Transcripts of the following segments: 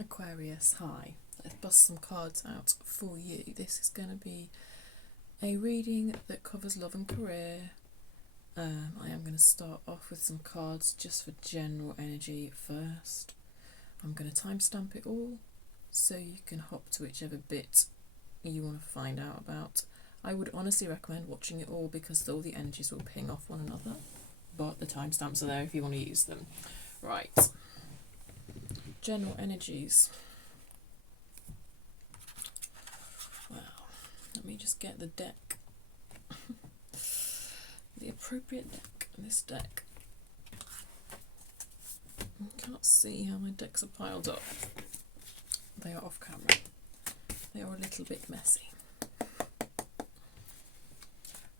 Aquarius, hi. Let's bust some cards out for you. This is going to be a reading that covers love and career. I am going to start off with some cards just for general energy first. I'm going to timestamp it all so you can hop to whichever bit you want to find out about. I would honestly recommend watching it all because all the energies will ping off one another, but the timestamps are there if you want to use them. Right. General energies. Wow. Let me just get the deck. The appropriate deck. This deck. I can't see how my decks are piled up. They are off camera. They are a little bit messy.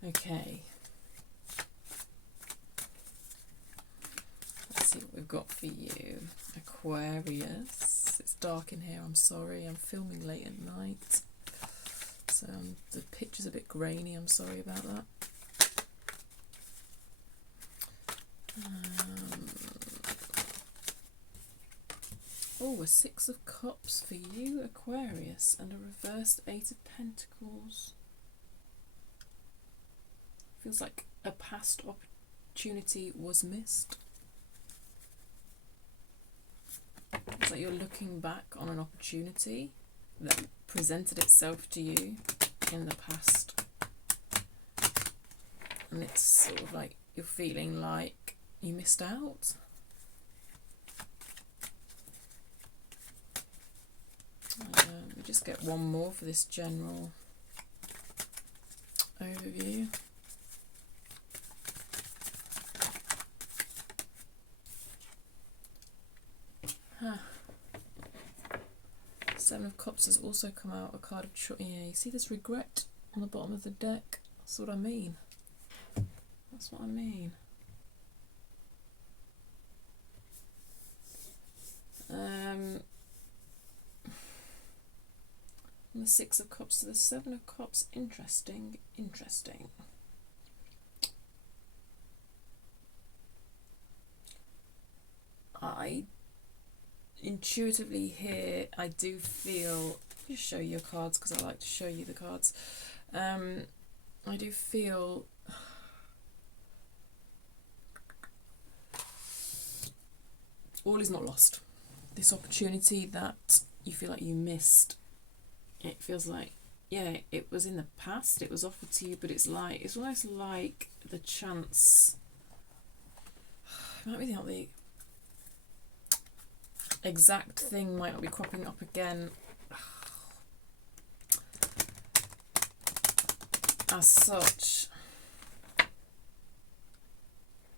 Okay. Let's see what we've got for you. Aquarius. It's dark in here, I'm sorry. I'm filming late at night. So the picture's a bit grainy, I'm sorry about that. Oh, a Six of Cups for you, Aquarius, and a reversed Eight of Pentacles. Feels like a past opportunity was missed. It's like you're looking back on an opportunity that presented itself to you in the past. And it's sort of like you're feeling like you missed out. We just get one more for this general overview. Seven of Cups has also come out, a card of choice. Yeah, you see this regret on the bottom of the deck? That's what I mean. That's what I mean. From the Six of Cups to the Seven of Cups. Interesting, interesting. I intuitively here, I do feel, just show you your cards because I like to show you the cards. I do feel all is not lost. This opportunity that you feel like you missed, it feels like, yeah, it was in the past, it was offered to you, but it's almost like the chance, it might be not the exact thing, might not be cropping up again as such,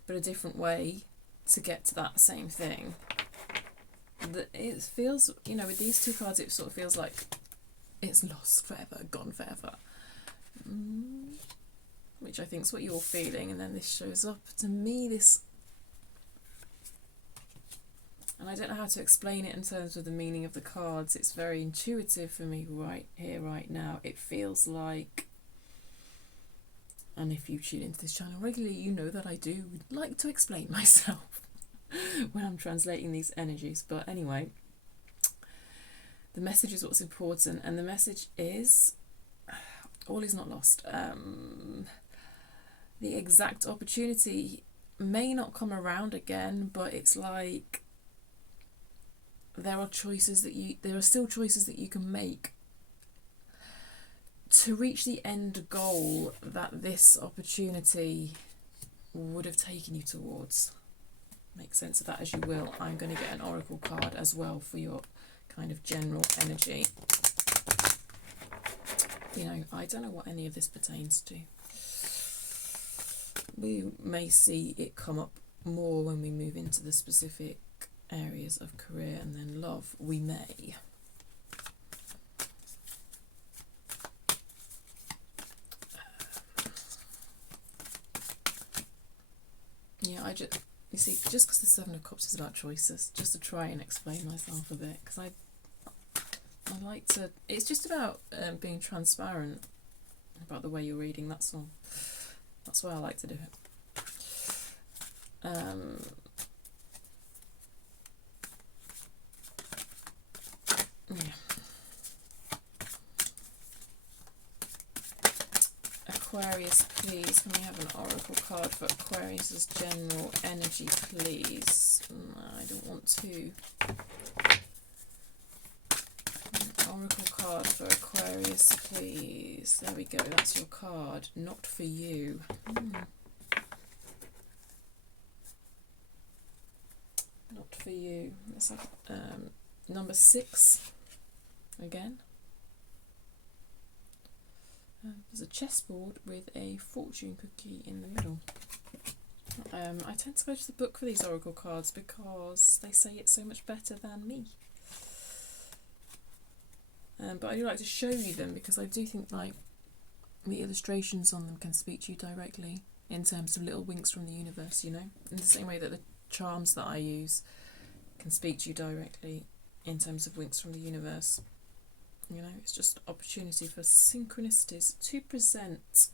but a different way to get to that same thing. It feels, you know, with these two cards, it sort of feels like it's lost forever, gone forever, which I think is what you're feeling. And then this shows up to me, this, and I don't know how to explain it in terms of the meaning of the cards. It's very intuitive for me right here, right now. It feels like, and if you tune into this channel regularly, you know that I do like to explain myself when I'm translating these energies. But anyway, the message is what's important, and the message is all is not lost. The exact opportunity may not come around again, but it's like there are still choices that you can make to reach the end goal that this opportunity would have taken you towards. Make sense of that as you will. I'm going to get an oracle card as well for your kind of general energy. You know, I don't know what any of this pertains to. We may see it come up more when we move into the specific areas of career and then love. We may. Yeah, you see, just because the Seven of Cups is about choices, just to try and explain myself a bit, because I like to, it's just about being transparent about the way you're reading, that's all. That's why I like to do it. Aquarius, please? Can we have an oracle card for Aquarius's general energy, please? I don't want to. Oracle card for Aquarius, please. There we go, that's your card. Not for you. Not for you. Let's have number 6 again. There's a chessboard with a fortune cookie in the middle. I tend to go to the book for these oracle cards because they say it's so much better than me. But I do like to show you them because I do think like the illustrations on them can speak to you directly in terms of little winks from the universe, you know? In the same way that the charms that I use can speak to you directly in terms of winks from the universe. You know, it's just opportunity for synchronicities to present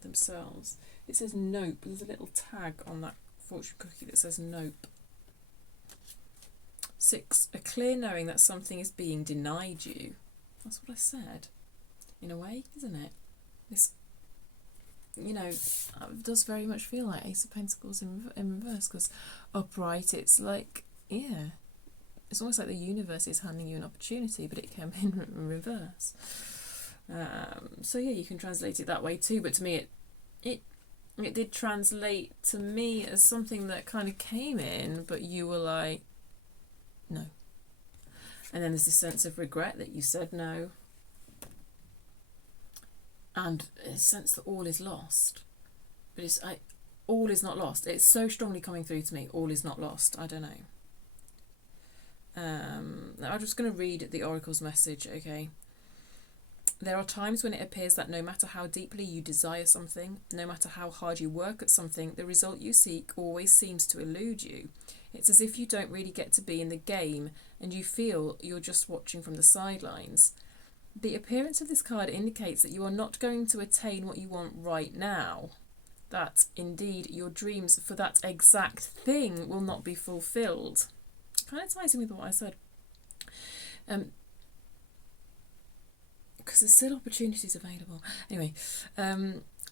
themselves. It says nope. There's a little tag on that fortune cookie that says nope. 6, a clear knowing that something is being denied you. That's what I said, in a way, isn't it? This, you know, it does very much feel like Ace of Pentacles in reverse, because upright, it's like, yeah, it's almost like the universe is handing you an opportunity, but it came in reverse. So yeah, you can translate it that way too, but to me it did translate to me as something that kind of came in, but you were like, no. And then there's this sense of regret that you said no. And a sense that all is lost. But all is not lost. It's so strongly coming through to me, all is not lost. I don't know. I'm just going to read the Oracle's message, okay? There are times when it appears that no matter how deeply you desire something, no matter how hard you work at something, the result you seek always seems to elude you. It's as if you don't really get to be in the game and you feel you're just watching from the sidelines. The appearance of this card indicates that you are not going to attain what you want right now. That, indeed, your dreams for that exact thing will not be fulfilled. Kind of ties in with what I said. Because there's still opportunities available. Anyway,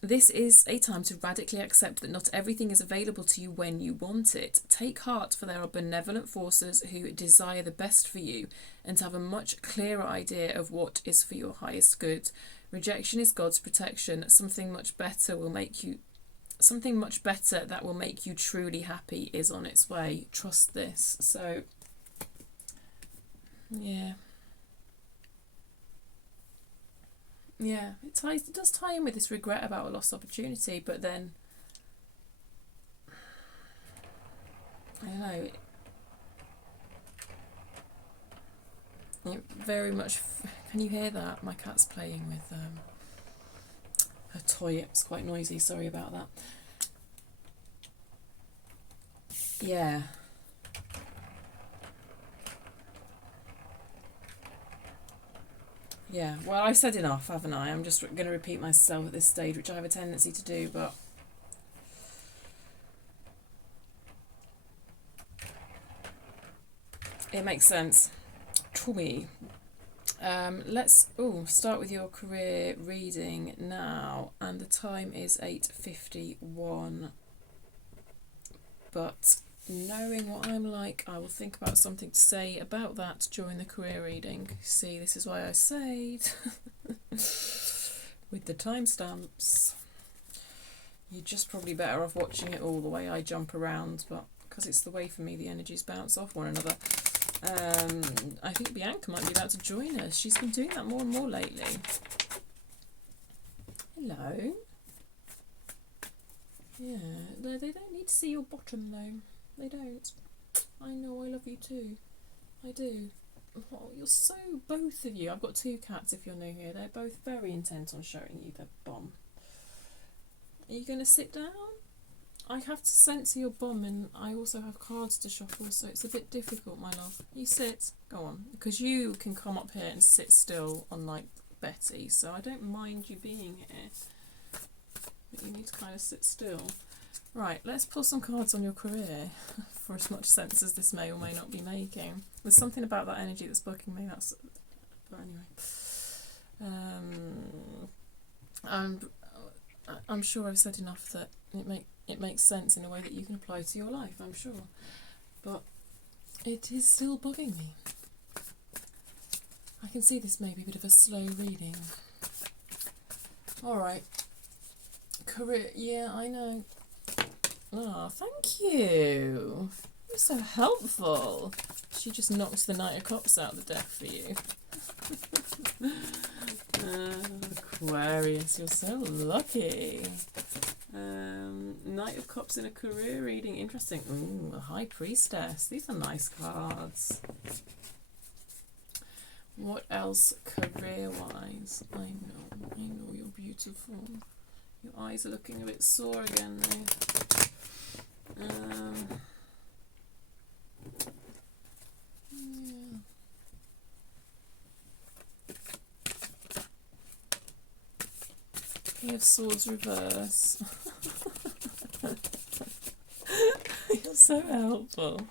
this is a time to radically accept that not everything is available to you when you want it. Take heart, for there are benevolent forces who desire the best for you and have a much clearer idea of what is for your highest good. Rejection is God's protection. Something much better that will make you truly happy is on its way. Trust this. So, yeah. Yeah, it does tie in with this regret about a lost opportunity, but then, I don't know, it very much, can you hear that? My cat's playing with her toy. It's quite noisy, sorry about that. Yeah. Yeah, well, I've said enough, haven't I? I'm just going to repeat myself at this stage, which I have a tendency to do, but it makes sense to me. Let's start with your career reading now, and the time is 8:51. But knowing what I'm like, I will think about something to say about that during the career reading. See, this is why I say with the timestamps, you're just probably better off watching it all the way I jump around, but because it's the way for me the energies bounce off one another. I think Bianca might be about to join us. She's been doing that more and more lately. Hello. Yeah, they don't need to see your bottom though. They don't. I know, I love you too. I do. Oh, you're so, both of you. I've got 2 cats if you're new here. They're both very intent on showing you their bum. Are you going to sit down? I have to censor your bum, and I also have cards to shuffle, so it's a bit difficult, my love. You sit. Go on. Because you can come up here and sit still, unlike Betty, so I don't mind you being here. But you need to kind of sit still. Right, let's pull some cards on your career, for as much sense as this may or may not be making. There's something about that energy that's booking me, but anyway. And I'm sure I've said enough that it makes sense in a way that you can apply to your life, I'm sure. But it is still bugging me. I can see this may be a bit of a slow reading. Alright. Career, yeah, I know. Oh, thank you. You're so helpful. She just knocked the Knight of Cups out of the deck for you. Aquarius, you're so lucky. Knight of Cups in a career reading. Interesting. Ooh, a High Priestess. These are nice cards. What else career-wise? I know you're beautiful. Your eyes are looking a bit sore again though. Yeah. King of Swords reverse. You're so helpful.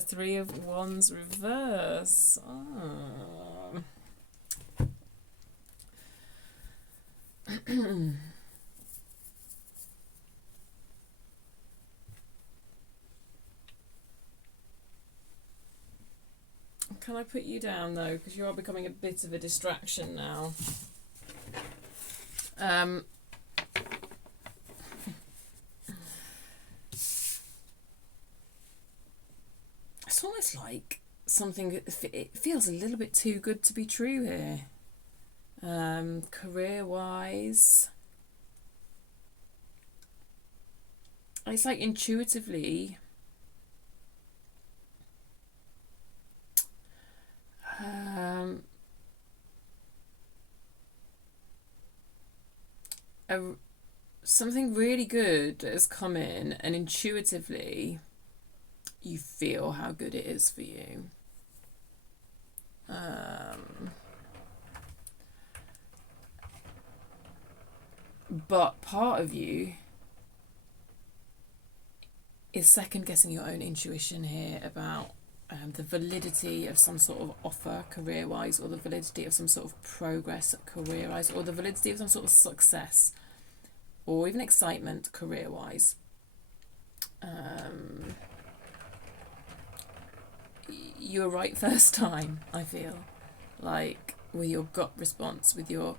Three of Wands reverse. Oh. Can I put you down though, because you are becoming a bit of a distraction now. It's almost like something, it feels a little bit too good to be true here. Career-wise, it's like intuitively something really good has come in, and intuitively you feel how good it is for you. But part of you is second guessing your own intuition here about the validity of some sort of offer career-wise, or the validity of some sort of progress career-wise, or the validity of some sort of success, or even excitement career-wise. You were right first time, I feel. Like, with your gut response, with your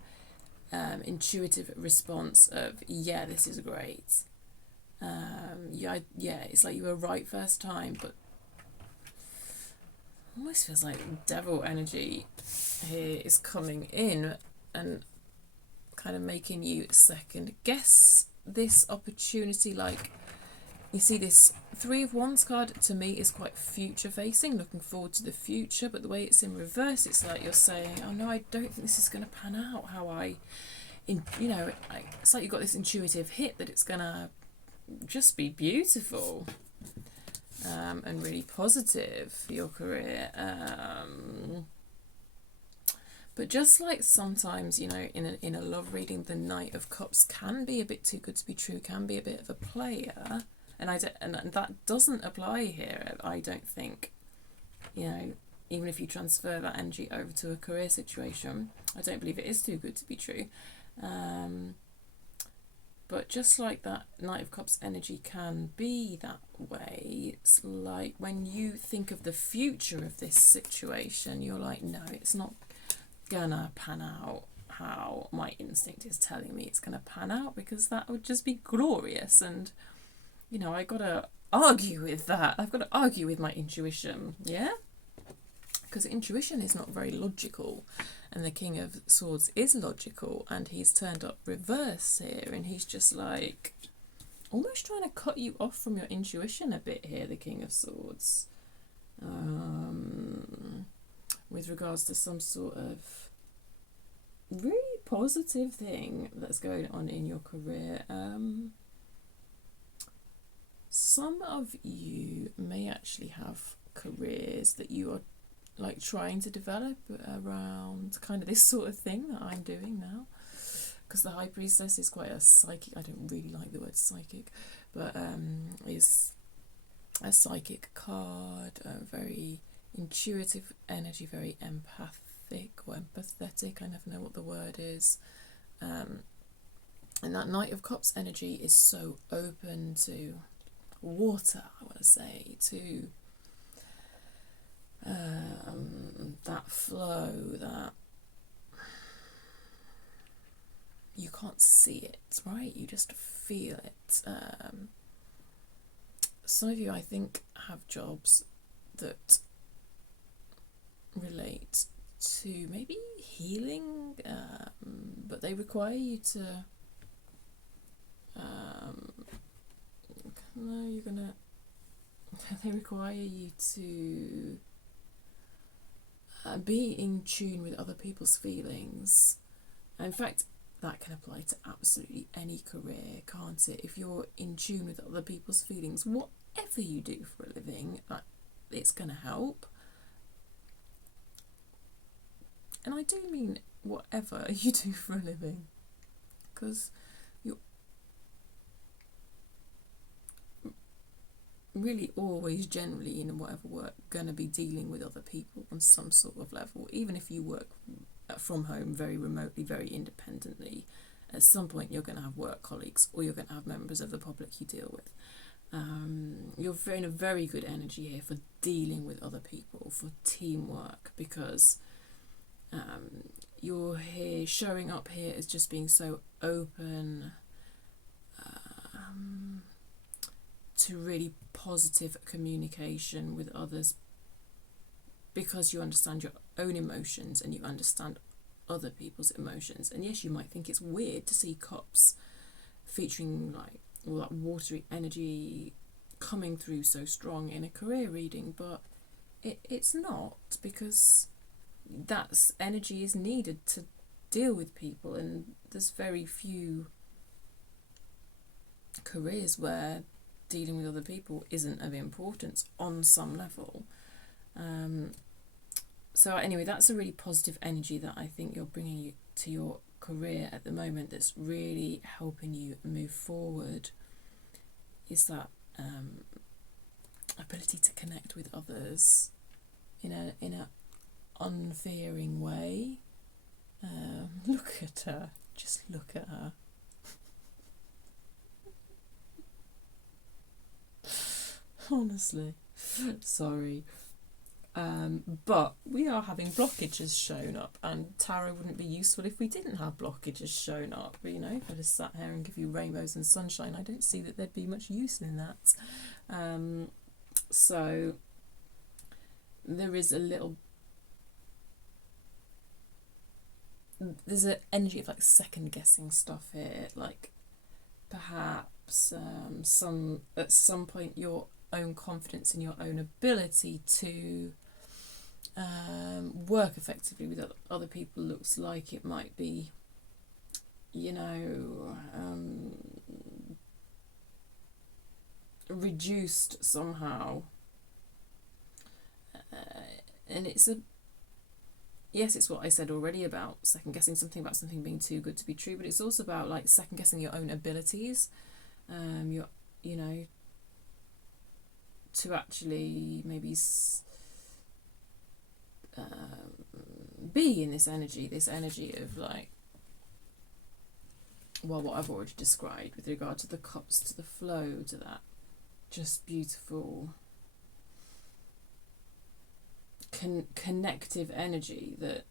intuitive response of, yeah, this is great. Yeah, it's like you were right first time, but almost feels like devil energy here is coming in and kind of making you second guess this opportunity. Like, you see this Three of Wands card to me is quite future facing, looking forward to the future, but the way it's in reverse, it's like you're saying, oh no, I don't think this is going to pan out how it's like you've got this intuitive hit that it's going to just be beautiful. And really positive for your career. But just like sometimes, in a love reading, the Knight of Cups can be a bit too good to be true, can be a bit of a player. And that doesn't apply here, I don't think. Even if you transfer that energy over to a career situation, I don't believe it is too good to be true. But just like that Knight of Cups energy can be that way, it's like when you think of the future of this situation, you're like, no, it's not gonna pan out how my instinct is telling me it's gonna pan out, because that would just be glorious. And, I gotta argue with that. I've got to argue with my intuition, yeah? Because intuition is not very logical. And the King of Swords is logical, and he's turned up reverse here, and he's just like almost trying to cut you off from your intuition a bit here, the King of Swords, with regards to some sort of really positive thing that's going on in your career. Some of you may actually have careers that you are like trying to develop around kind of this sort of thing that I'm doing now, because the High Priestess is quite a psychic, I don't really like the word psychic, but is a psychic card, very intuitive energy, very empathic or empathetic, I never know what the word is, And that Knight of Cups energy is so open to water, I want to say, to that flow, that you can't see it, right? You just feel it. Some of you, I think, have jobs that relate to maybe healing, but they require you to they require you to be in tune with other people's feelings. In fact, that can apply to absolutely any career, can't it? If you're in tune with other people's feelings, whatever you do for a living, it's going to help. And I do mean whatever you do for a living, because you're really always, generally, in whatever work, going to be dealing with other people on some sort of level. Even if you work from home very remotely, very independently, at some point you're going to have work colleagues, or you're going to have members of the public you deal with. You're in a very good energy here for dealing with other people, for teamwork, because you're here, showing up here as just being so open to really positive communication with others, because you understand your own emotions and you understand other people's emotions. And yes, you might think it's weird to see cups featuring like all that watery energy coming through so strong in a career reading, but it's not, because that energy is needed to deal with people, and there's very few careers where dealing with other people isn't of importance on some level. So anyway, that's a really positive energy that I think you're bringing to your career at the moment, that's really helping you move forward, is that ability to connect with others in a unfearing way. Look at her, just look at her. Honestly, sorry. But we are having blockages shown up, and tarot wouldn't be useful if we didn't have blockages shown up. But, if I just sat here and give you rainbows and sunshine, I don't see that there'd be much use in that. So there is there's an energy of like second guessing stuff here, like perhaps at some point your own confidence in your own ability to work effectively with other people looks like it might be, reduced somehow. And it's what I said already about second guessing something, about something being too good to be true, but it's also about like second guessing your own abilities, to actually maybe be in this energy of like, well, what I've already described with regard to the cups, to the flow, to that just beautiful connective energy that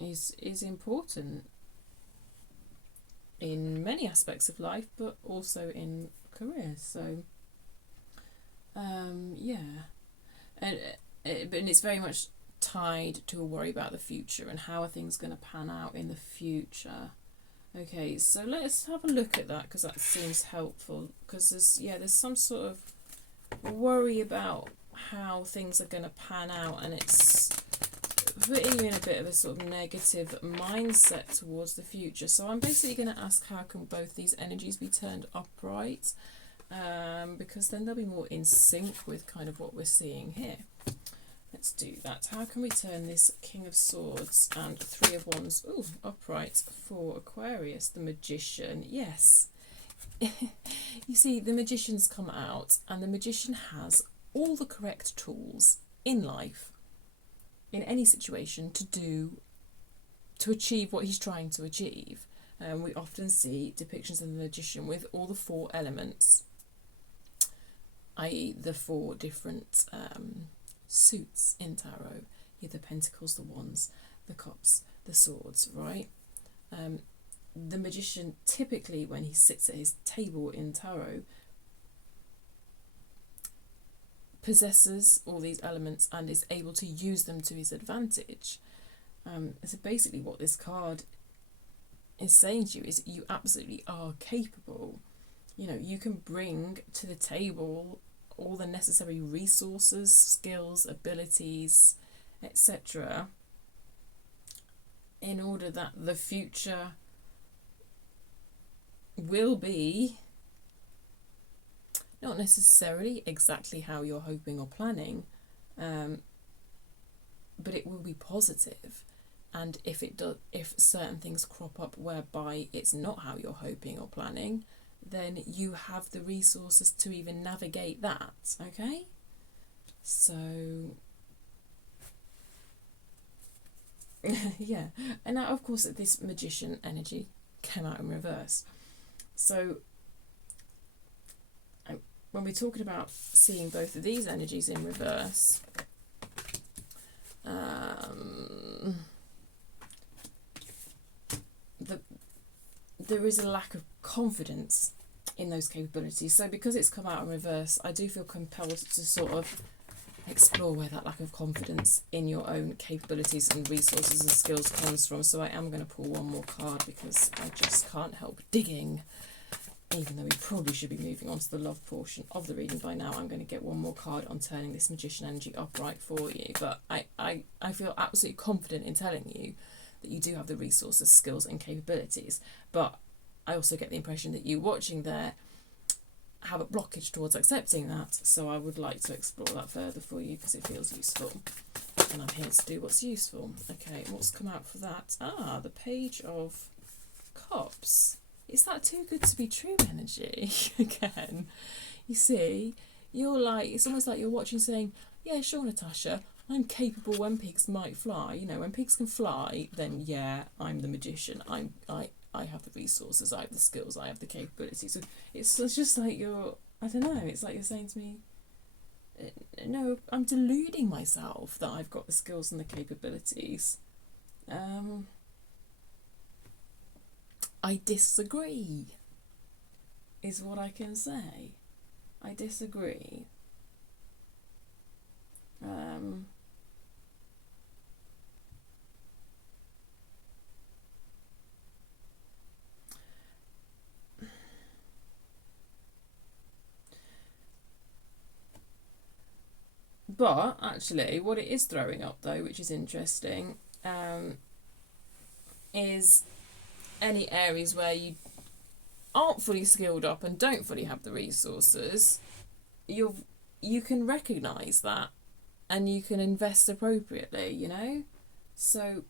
is important in many aspects of life, but also in careers. So and it's very much tied to a worry about the future and how are things going to pan out in the future. Okay, so let's have a look at that, because that seems helpful, because there's some sort of worry about how things are going to pan out, and it's putting you in a bit of a sort of negative mindset towards the future. So I'm basically going to ask, how can both these energies be turned upright, because then they'll be more in sync with kind of what we're seeing here. Let's do that. How can we turn this King of Swords and Three of Wands upright for Aquarius? The Magician, yes. You see, the Magician's come out, and the Magician has all the correct tools in life, in any situation, to achieve what he's trying to achieve. we often see depictions of the magician with all the 4 elements, i.e. the 4 different suits in tarot. You have the pentacles, the wands, the cups, the swords, right? The magician, typically when he sits at his table in tarot, possesses all these elements and is able to use them to his advantage. So basically what this card is saying to you is you absolutely are capable. You know, you can bring to the table all the necessary resources, skills, abilities, etc., in order that the future will be not necessarily exactly how you're hoping or planning, but it will be positive. And if certain things crop up whereby it's not how you're hoping or planning, then you have the resources to even navigate that, okay? So, yeah. And now, of course, this magician energy came out in reverse. So, when we're talking about seeing both of these energies in reverse, there is a lack of confidence in those capabilities. So because it's come out in reverse, I do feel compelled to sort of explore where that lack of confidence in your own capabilities and resources and skills comes from. So I am going to pull one more card because I just can't help digging. Even though we probably should be moving on to the love portion of the reading by now, I'm going to get one more card on turning this magician energy upright for you. But I feel absolutely confident in telling you that you do have the resources, skills and capabilities. But I also get the impression that you watching there have a blockage towards accepting that. So I would like to explore that further for you because it feels useful. And I'm here to do what's useful. Okay, what's come out for that? Ah, the Page of Cups. Is that too good to be true energy? Again, you see, you're like, it's almost like you're watching saying, yeah, sure, Natasha, I'm capable when pigs might fly. You know, when pigs can fly, then yeah, I'm the magician. I have the resources, I have the skills, I have the capabilities. So it's just like you're, I don't know, it's like you're saying to me, no, I'm deluding myself that I've got the skills and the capabilities. I disagree, is what I can say. I disagree. But actually, what it is throwing up though, which is interesting, is any areas where you aren't fully skilled up and don't fully have the resources, you can recognise that and you can invest appropriately, you know? So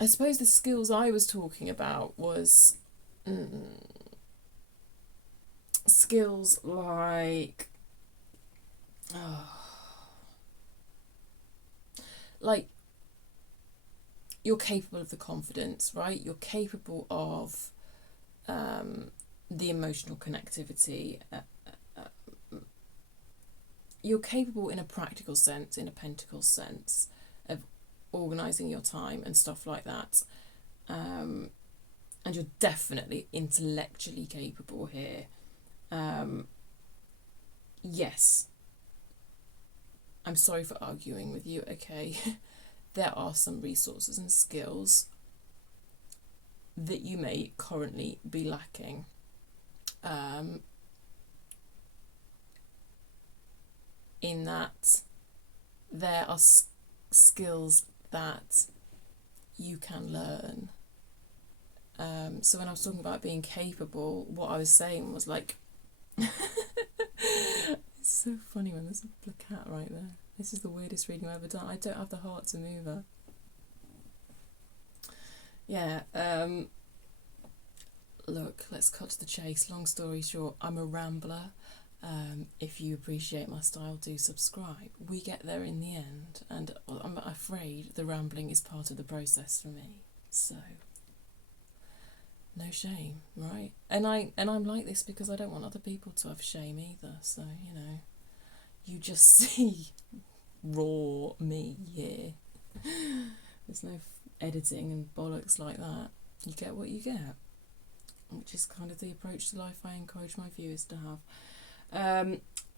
I suppose the skills I was talking about was skills like like you're capable of the confidence, right? You're capable of the emotional connectivity. You're capable in a practical sense, in a pentacle sense, of organising your time and stuff like that. And you're definitely intellectually capable here. Yes. I'm sorry for arguing with you, okay? There are some resources and skills that you may currently be lacking. In that there are skills that you can learn. So when I was talking about being capable, what I was saying was like, it's so funny when there's a cat right there. This is the weirdest reading I've ever done. I don't have the heart to move her. Yeah, look, let's cut to the chase. Long story short, I'm a rambler. If you appreciate my style, do subscribe. We get there in the end, and I'm afraid the rambling is part of the process for me. So no shame, right? And I'm like this because I don't want other people to have shame either. So, you know, you just see raw me here. There's no editing and bollocks like that. You get what you get, which is kind of the approach to life I encourage my viewers to have.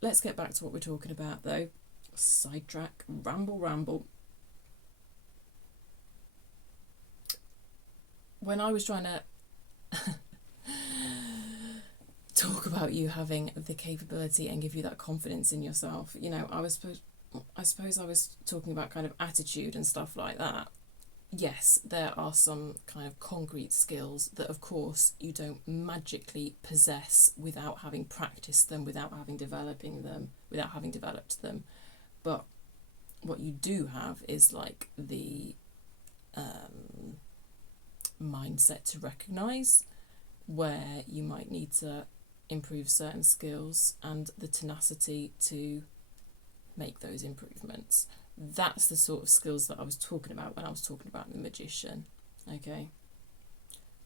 Let's get back to what we're talking about, though. Sidetrack, ramble. When I was trying to talk about you having the capability and give you that confidence in yourself, you know, I suppose I was talking about kind of attitude and stuff like that. Yes, there are some kind of concrete skills that, of course, you don't magically possess without having practiced them, without having developed them. But what you do have is like the mindset to recognise where you might need to improve certain skills and the tenacity to make those improvements. That's the sort of skills that I was talking about when I was talking about the magician. Okay.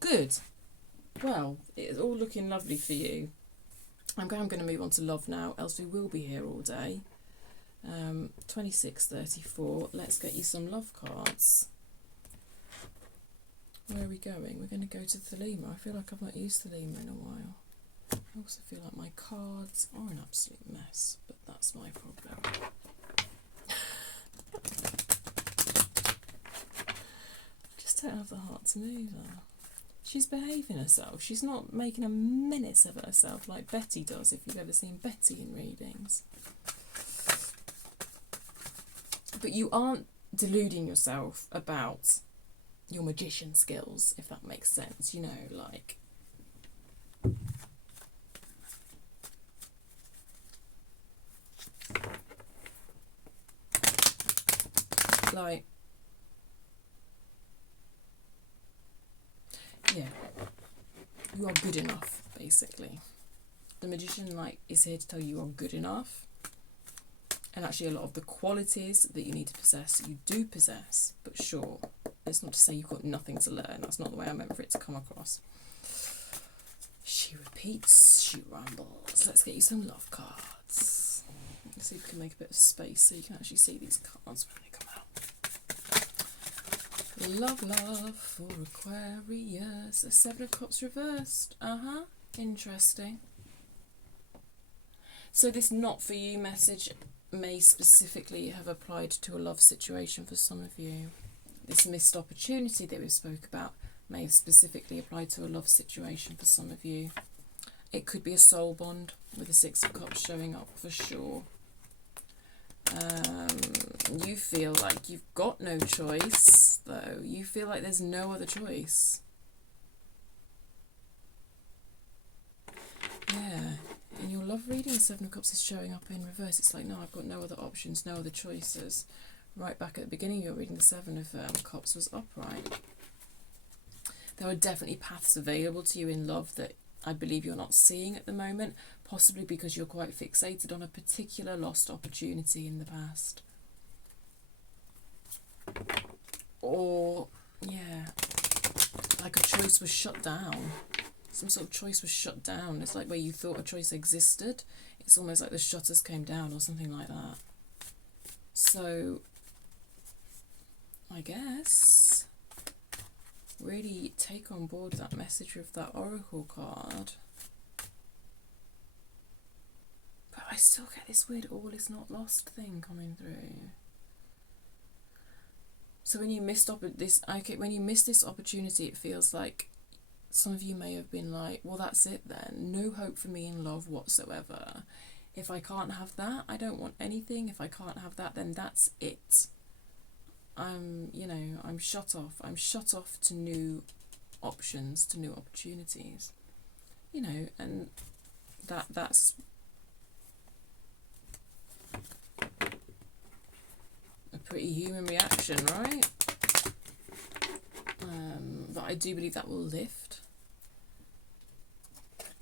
Good. Well, it's all looking lovely for you. I'm going to move on to love now, else we will be here all day. 2634. Let's get you some love cards. Where are we going? We're going to go to Thelema. I feel like I've not used Thelema in a while. I also feel like my cards are an absolute mess, but that's my problem. Just don't have the heart to move her. She's behaving herself. She's not making a menace of herself like Betty does, if you've ever seen Betty in readings. But you aren't deluding yourself about your magician skills, if that makes sense. You know, like... yeah, you are good enough, basically. The magician, like, is here to tell you are good enough. And actually a lot of the qualities that you need to possess, you do possess. But sure, it's not to say you've got nothing to learn. That's not the way I meant for it to come across. She repeats, she rambles. Let's get you some love cards. Let's see if we can make a bit of space so you can actually see these cards when they come out. Love for Aquarius. A Seven of Cups reversed. Interesting. So this not for you message may specifically have applied to a love situation for some of you. This missed opportunity that we spoke about may have specifically applied to a love situation for some of you. It could be a soul bond with the Six of Cups showing up for sure. You feel like you've got no choice, though. You feel like there's no other choice. Yeah. In your love reading, the Seven of Cups is showing up in reverse. It's like, no, I've got no other options, no other choices. Right back at the beginning of your reading, the Seven of Cups was upright. There are definitely paths available to you in love that I believe you're not seeing at the moment, possibly because you're quite fixated on a particular lost opportunity in the past. Or, yeah, like a choice was shut down. Some sort of choice was shut down. It's like where you thought a choice existed. It's almost like the shutters came down or something like that. So, I guess, really take on board that message with that Oracle card. But I still get this weird all is not lost thing coming through. So when you missed this opportunity, it feels like some of you may have been like, well, that's it then. No hope for me in love whatsoever. If I can't have that, I don't want anything. If I can't have that, then that's it. I'm shut off. I'm shut off to new options, to new opportunities. You know, and that's a pretty human reaction, right? But I do believe that will lift.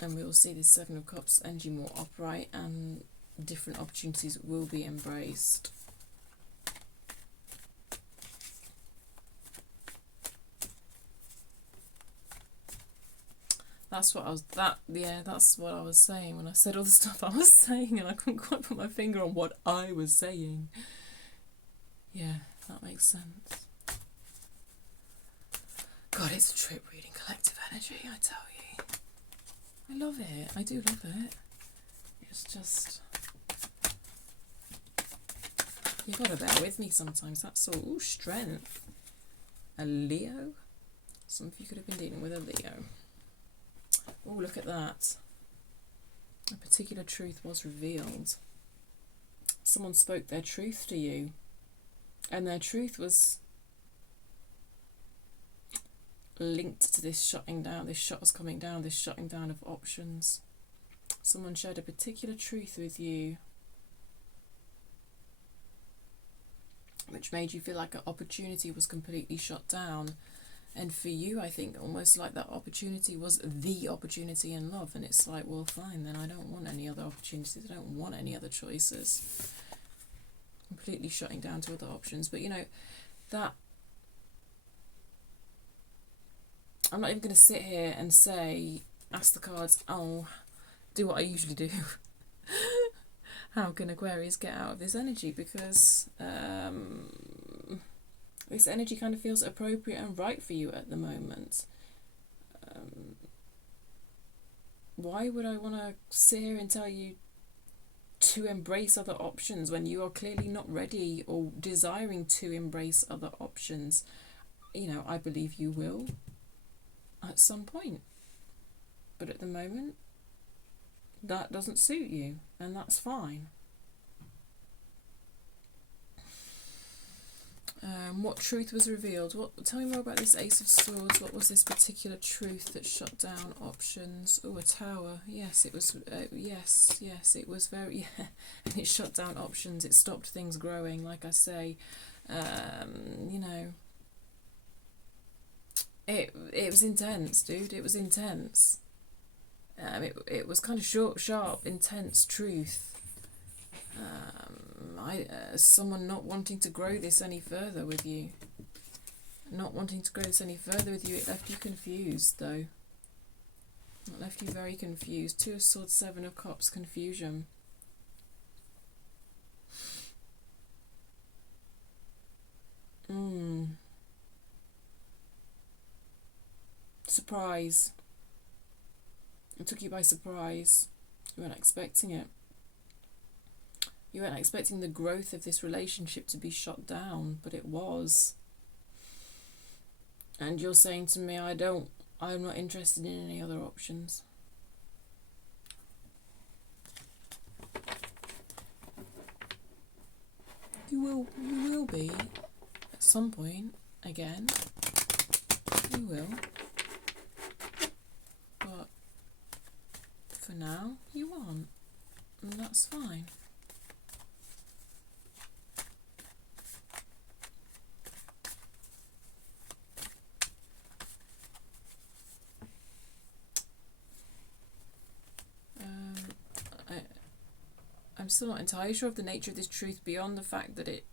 and we will see this Seven of Cups energy more upright, and different opportunities will be embraced. That's what I was, that's what I was saying when I said all the stuff I was saying, and I couldn't quite put my finger on what I was saying. Yeah, that makes sense. God, it's a trip reading collective energy, I tell you. I love it. I do love it. It's just, you gotta bear with me sometimes, that's all. Ooh, strength. A Leo? Some of you could have been dealing with a Leo. Oh, look at that. A particular truth was revealed. Someone spoke their truth to you, and their truth was linked to this shutting down, this shutters coming down, this shutting down of options. Someone shared a particular truth with you which made you feel like an opportunity was completely shut down. And for you, I think almost like that opportunity was the opportunity in love. And it's like, well, fine, then I don't want any other opportunities. I don't want any other choices. Completely shutting down to other options. But, you know, that... I'm not even going to sit here and say, ask the cards, oh, do what I usually do. How can Aquarius get out of this energy? Because... this energy kind of feels appropriate and right for you at the moment. Why would I want to sit here and tell you to embrace other options when you are clearly not ready or desiring to embrace other options? You know, I believe you will at some point. But at the moment, that doesn't suit you, and that's fine. What truth was revealed? Tell me more about this Ace of Swords. What was this particular truth that shut down options? Oh, a tower. Yes, it was. Yes, it was very. Yeah, and it shut down options. It stopped things growing. Like I say, you know. It was intense, dude. It was intense. It was kind of short, sharp, intense truth. Someone not wanting to grow this any further with you. Not wanting to grow this any further with you. It left you confused, though. It left you very confused. Two of Swords, Seven of Cups, confusion. Surprise. It took you by surprise. You weren't expecting it. You weren't expecting the growth of this relationship to be shut down, but it was. And you're saying to me, I'm not interested in any other options. You will be at some point again. You will. But for now, you aren't. And that's fine. I'm still not entirely sure of the nature of this truth beyond the fact that it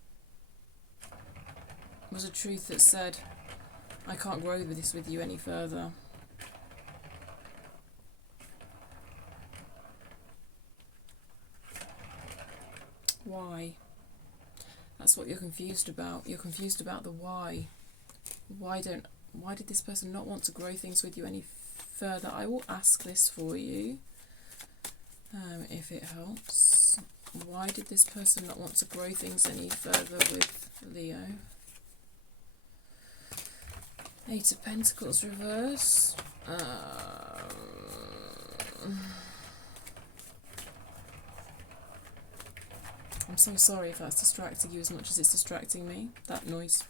was a truth that said, I can't grow this with you any further. Why? That's what you're confused about. You're confused about the why. Why did this person not want to grow things with you any further? I will ask this for you. If it helps. Why did this person not want to grow things any further with Leo? Eight of Pentacles reverse. I'm so sorry if that's distracting you as much as it's distracting me. That noise.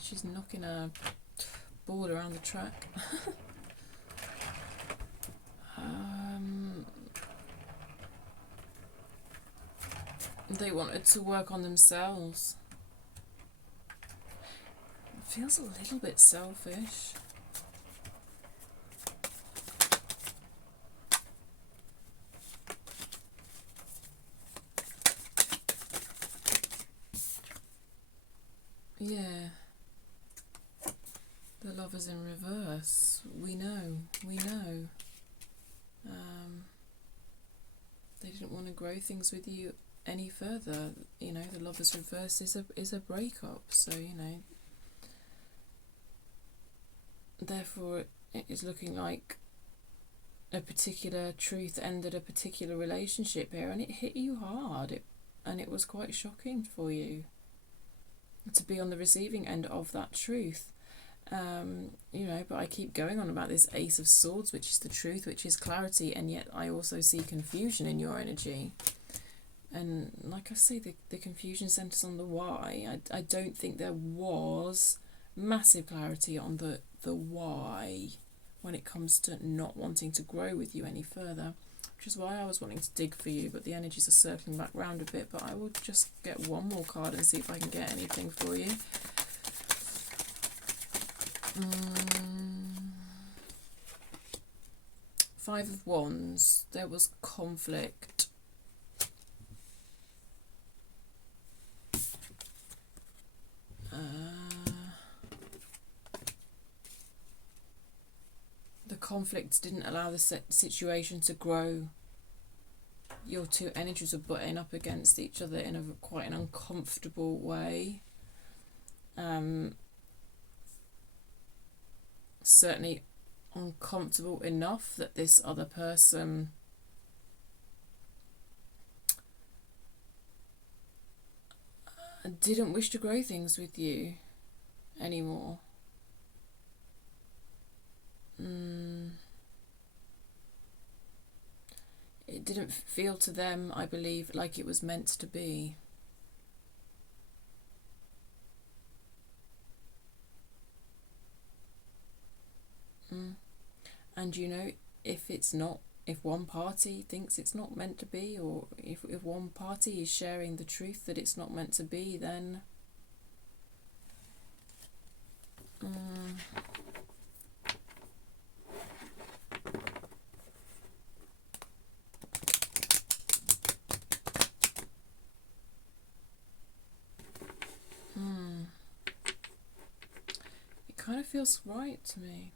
She's knocking a ball around the track. They wanted to work on themselves. It feels a little bit selfish. Yeah. The Lovers in reverse. We know. They didn't want to grow things with you any further. You know, the Lovers reverse is a breakup. So, you know, therefore it is looking like a particular truth ended a particular relationship here, and it hit you hard. And it was quite shocking for you to be on the receiving end of that truth. You know, but I keep going on about this Ace of Swords, which is the truth, which is clarity, and yet I also see confusion in your energy. And like I say, the confusion centers on the why. I don't think there was massive clarity on the why when it comes to not wanting to grow with you any further, which is why I was wanting to dig for you, but the energies are circling back round a bit. But I will just get one more card and see if I can get anything for you. Five of Wands. There was conflict. The conflict didn't allow the situation to grow. Your two energies were butting up against each other in a quite an uncomfortable way. Certainly uncomfortable enough that this other person didn't wish to grow things with you anymore. It didn't feel to them, I believe, like it was meant to be. And you know, if one party thinks it's not meant to be, or if one party is sharing the truth that it's not meant to be, then it kind of feels right to me.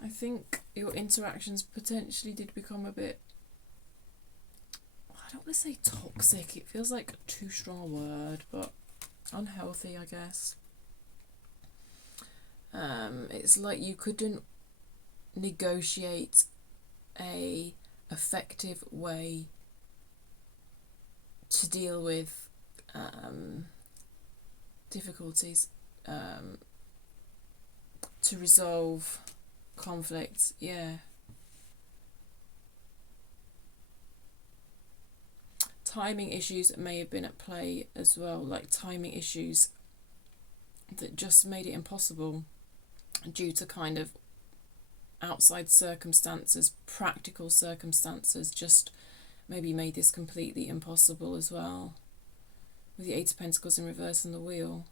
I think your interactions potentially did become a bit, I don't want to say toxic, it feels like too strong a word, but unhealthy, I guess. It's like you couldn't negotiate a effective way to deal with difficulties, to resolve conflict. Yeah. Timing issues may have been at play as well, like timing issues that just made it impossible due to kind of outside circumstances, practical circumstances, just maybe made this completely impossible as well, with the Eight of Pentacles in reverse and the Wheel.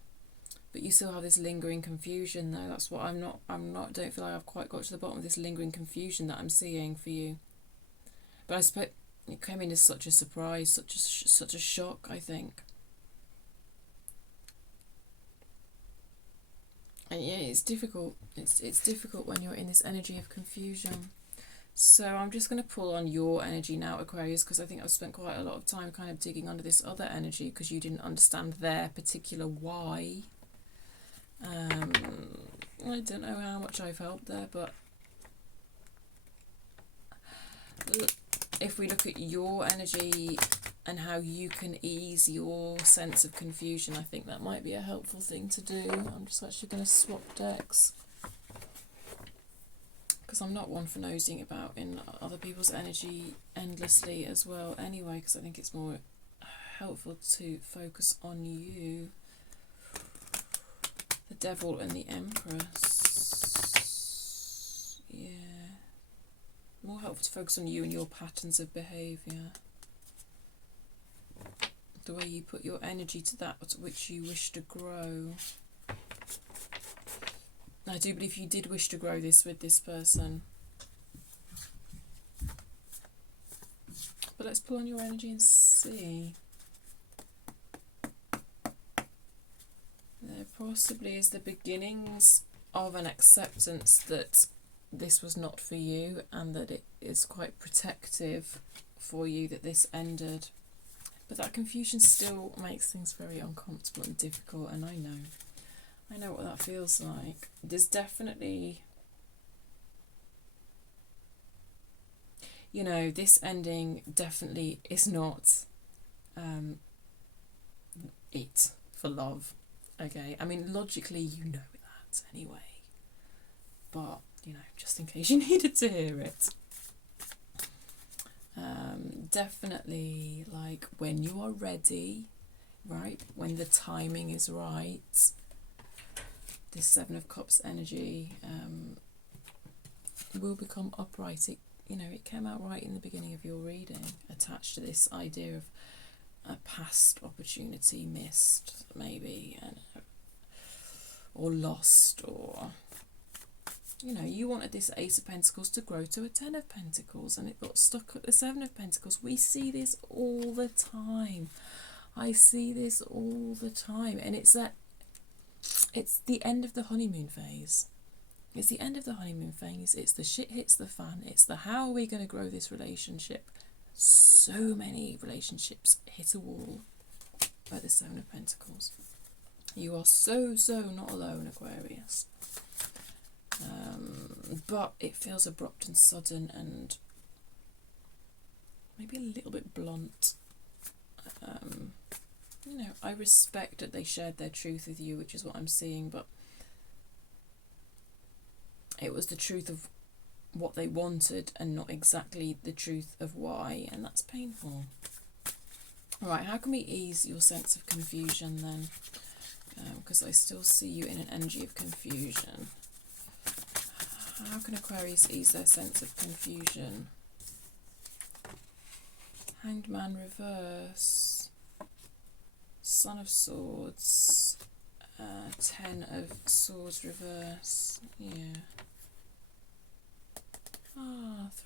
But you still have this lingering confusion though. That's what don't feel like I've quite got to the bottom of this lingering confusion that I'm seeing for you. But I suppose it came in as such a surprise, such a shock, I think. And yeah, it's difficult. It's difficult when you're in this energy of confusion. So I'm just going to pull on your energy now, Aquarius, because I think I've spent quite a lot of time kind of digging under this other energy because you didn't understand their particular why. I don't know how much I've helped there, but if we look at your energy and how you can ease your sense of confusion, I think that might be a helpful thing to do. I'm just actually going to swap decks, because I'm not one for nosing about in other people's energy endlessly as well anyway, because I think it's more helpful to focus on you. The Devil and the Empress. Yeah. More helpful to focus on you and your patterns of behaviour. The way you put your energy to that which you wish to grow. I do believe you did wish to grow this with this person. But But let's pull on your energy and see. There possibly is the beginnings of an acceptance that this was not for you, and that it is quite protective for you that this ended. But that confusion still makes things very uncomfortable and difficult, and I know what that feels like. There's definitely, this ending definitely is not it for love. Okay, I mean, logically you know that anyway, but just in case you needed to hear it. Definitely, like, when you are ready, right, when the timing is right, this Seven of Cups energy will become upright. It came out right in the beginning of your reading, attached to this idea of a past opportunity missed, maybe, or lost, or you wanted this Ace of Pentacles to grow to a Ten of Pentacles, and it got stuck at the Seven of Pentacles. We see this all the time. I see this all the time, and it's the end of the honeymoon phase. It's the end of the honeymoon phase. It's the shit hits the fan. It's the how are we going to grow this relationship. So many relationships hit a wall by the Seven of Pentacles. You are so not alone, Aquarius. But it feels abrupt and sudden and maybe a little bit blunt. I respect that they shared their truth with you, which is what I'm seeing, but it was the truth of what they wanted and not exactly the truth of why, and that's painful. Alright, how can we ease your sense of confusion then? Because I still see you in an energy of confusion. How can Aquarius ease their sense of confusion? Hanged Man reverse. Son of Swords. Ten of Swords reverse. Yeah.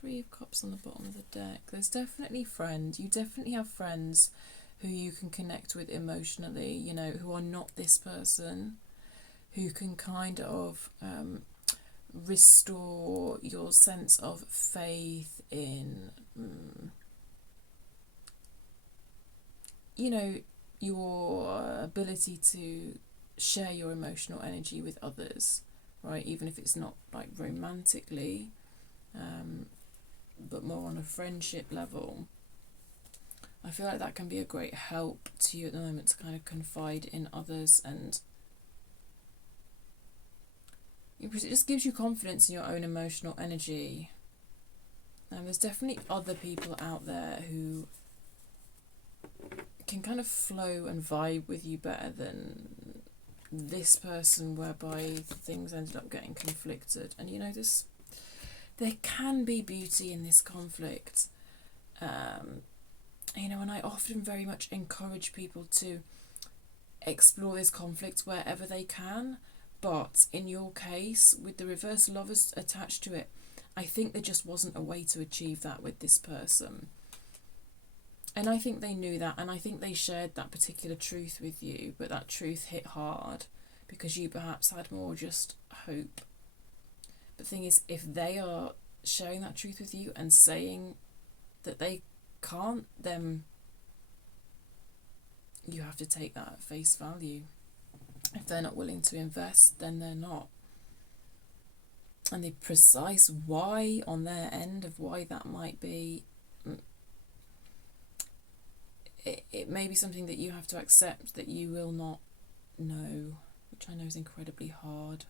Three of Cups on the bottom of the deck. There's definitely friends. You definitely have friends who you can connect with emotionally, who are not this person, who can kind of restore your sense of faith in, your ability to share your emotional energy with others, right? Even if it's not like romantically, but more on a friendship level. I feel like that can be a great help to you at the moment, to kind of confide in others, and it just gives you confidence in your own emotional energy. There's definitely other people out there who can kind of flow and vibe with you better than this person, whereby things ended up getting conflicted. And there can be beauty in this conflict. And I often very much encourage people to explore this conflict wherever they can. But in your case, with the reverse lovers attached to it, I think there just wasn't a way to achieve that with this person. And I think they knew that, and I think they shared that particular truth with you, but that truth hit hard because you perhaps had more just hope. But the thing is, if they are sharing that truth with you and saying that they can't, then you have to take that at face value. If they're not willing to invest, then they're not. And the precise why on their end of why that might be, it may be something that you have to accept that you will not know, which I know is incredibly hard.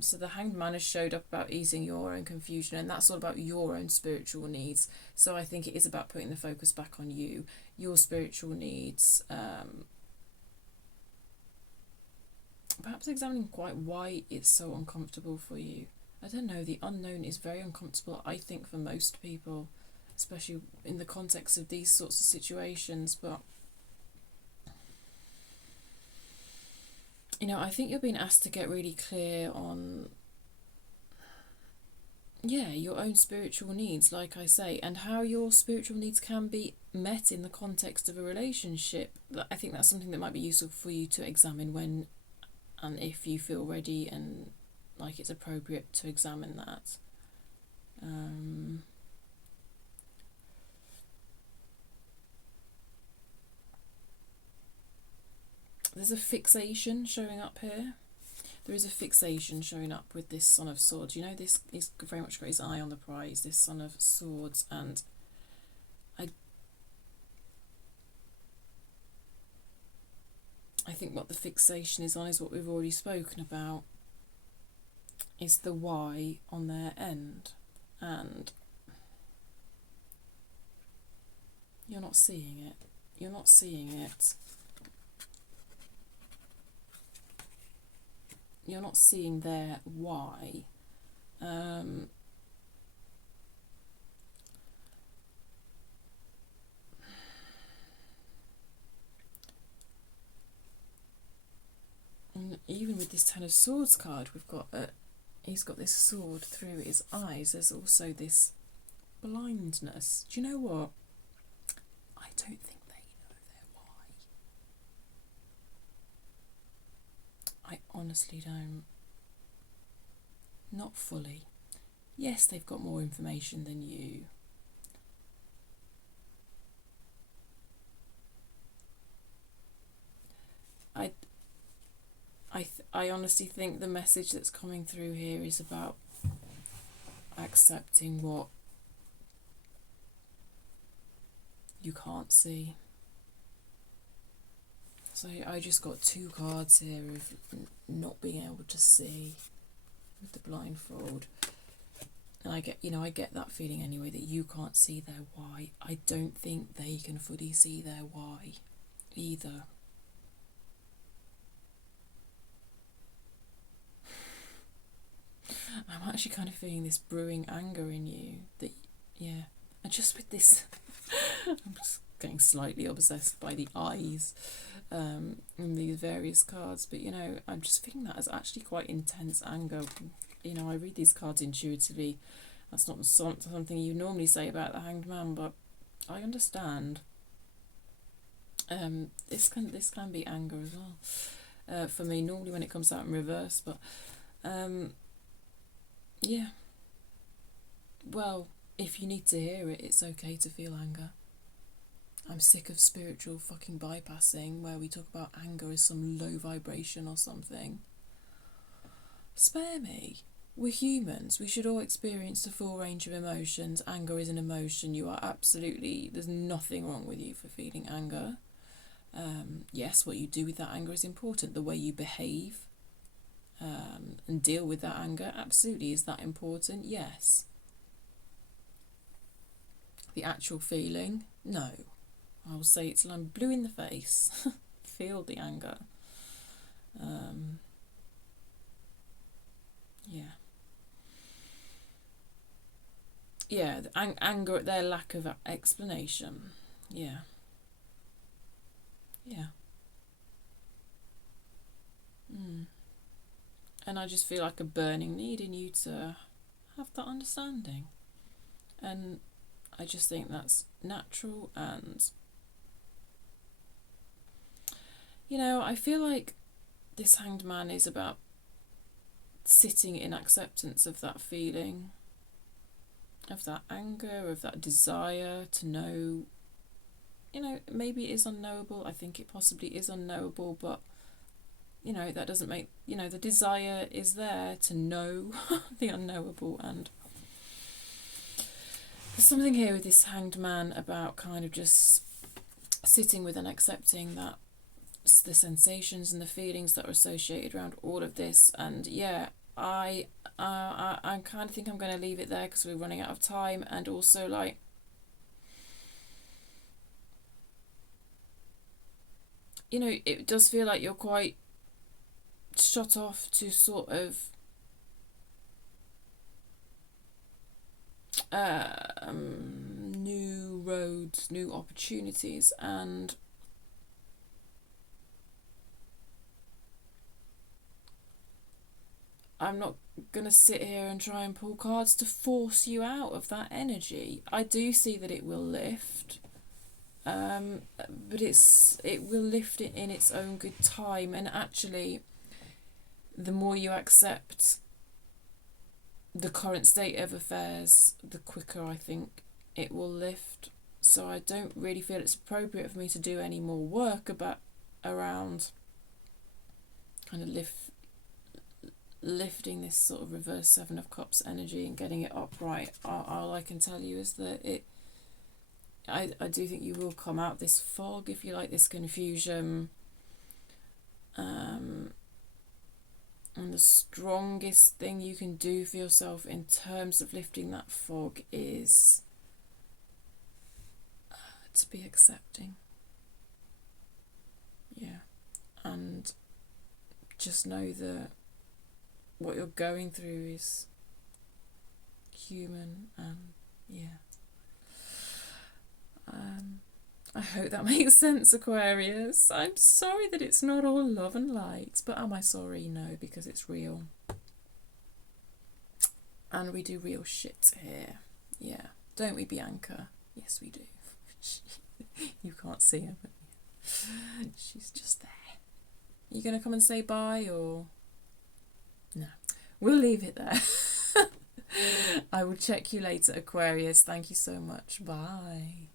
So the Hanged Man has showed up about easing your own confusion, and that's all about your own spiritual needs. So I think it is about putting the focus back on you, your spiritual needs, perhaps examining quite why it's so uncomfortable for you. I don't know, the unknown is very uncomfortable, I think, for most people, especially in the context of these sorts of situations. But I think you're being asked to get really clear on yeah, your own spiritual needs, like I say, and how your spiritual needs can be met in the context of a relationship. I think that's something that might be useful for you to examine when and if you feel ready and like it's appropriate to examine that. There's a fixation showing up here. There is a fixation showing up with this Son of Swords. You know, this is very much got his eye on the prize, this Son of Swords, and I think what the fixation is on is what we've already spoken about, is the why on their end, and you're not seeing it. You're not seeing it. You're not seeing their why. And even with this Ten of Swords card, we've got he's got this sword through his eyes. There's also this blindness. Do you know what? I don't think they know their why. I honestly don't. Not fully. Yes, they've got more information than you. I honestly think the message that's coming through here is about accepting what you can't see. So I just got two cards here of not being able to see with the blindfold. And I get that feeling anyway, that you can't see their why. I don't think they can fully see their why either. I'm actually kind of feeling this brewing anger in you. And just with this, I'm just getting slightly obsessed by the eyes in these various cards. But, I'm just feeling that as actually quite intense anger. I read these cards intuitively. That's not something you normally say about the Hanged Man, but I understand. This can be anger as well. For me, normally when it comes out in reverse, but yeah. Well, if you need to hear it, it's okay to feel anger. I'm sick of spiritual fucking bypassing where we talk about anger as some low vibration or something. Spare me. We're humans. We should all experience the full range of emotions. Anger is an emotion. There's nothing wrong with you for feeling anger. Yes, what you do with that anger is important. The way you behave and deal with that anger, absolutely. Is that important? Yes. The actual feeling, no. I will say it till I'm blue in the face. Feel the anger. The anger at their lack of explanation. Yeah. And I just feel like a burning need in you to have that understanding. And I just think that's natural, and I feel like this Hanged Man is about sitting in acceptance of that feeling, of that anger, of that desire to know. Maybe it is unknowable. I think it possibly is unknowable, but that doesn't make, the desire is there to know the unknowable. And there's something here with this Hanged Man about kind of just sitting with and accepting that the sensations and the feelings that are associated around all of this. And I kind of think I'm going to leave it there because we're running out of time. And also, it does feel like you're quite shut off to sort of new roads, new opportunities, and I'm not going to sit here and try and pull cards to force you out of that energy. I do see that it will lift, but it will lift it in its own good time. And actually, the more you accept the current state of affairs, the quicker I think it will lift. So I don't really feel it's appropriate for me to do any more work around kind of lifting this sort of reverse Seven of Cups energy and getting it upright. All I can tell you is that I do think you will come out this fog, if you like, this confusion. And the strongest thing you can do for yourself in terms of lifting that fog is to be accepting. Yeah. And just know that what you're going through is human, and yeah. I hope that makes sense, Aquarius. I'm sorry that it's not all love and light, but am I sorry? No, because it's real. And we do real shit here. Yeah. Don't we, Bianca? Yes, we do. You can't see her, but she's just there. You going to come and say bye, or...? No. We'll leave it there. I will check you later, Aquarius. Thank you so much. Bye.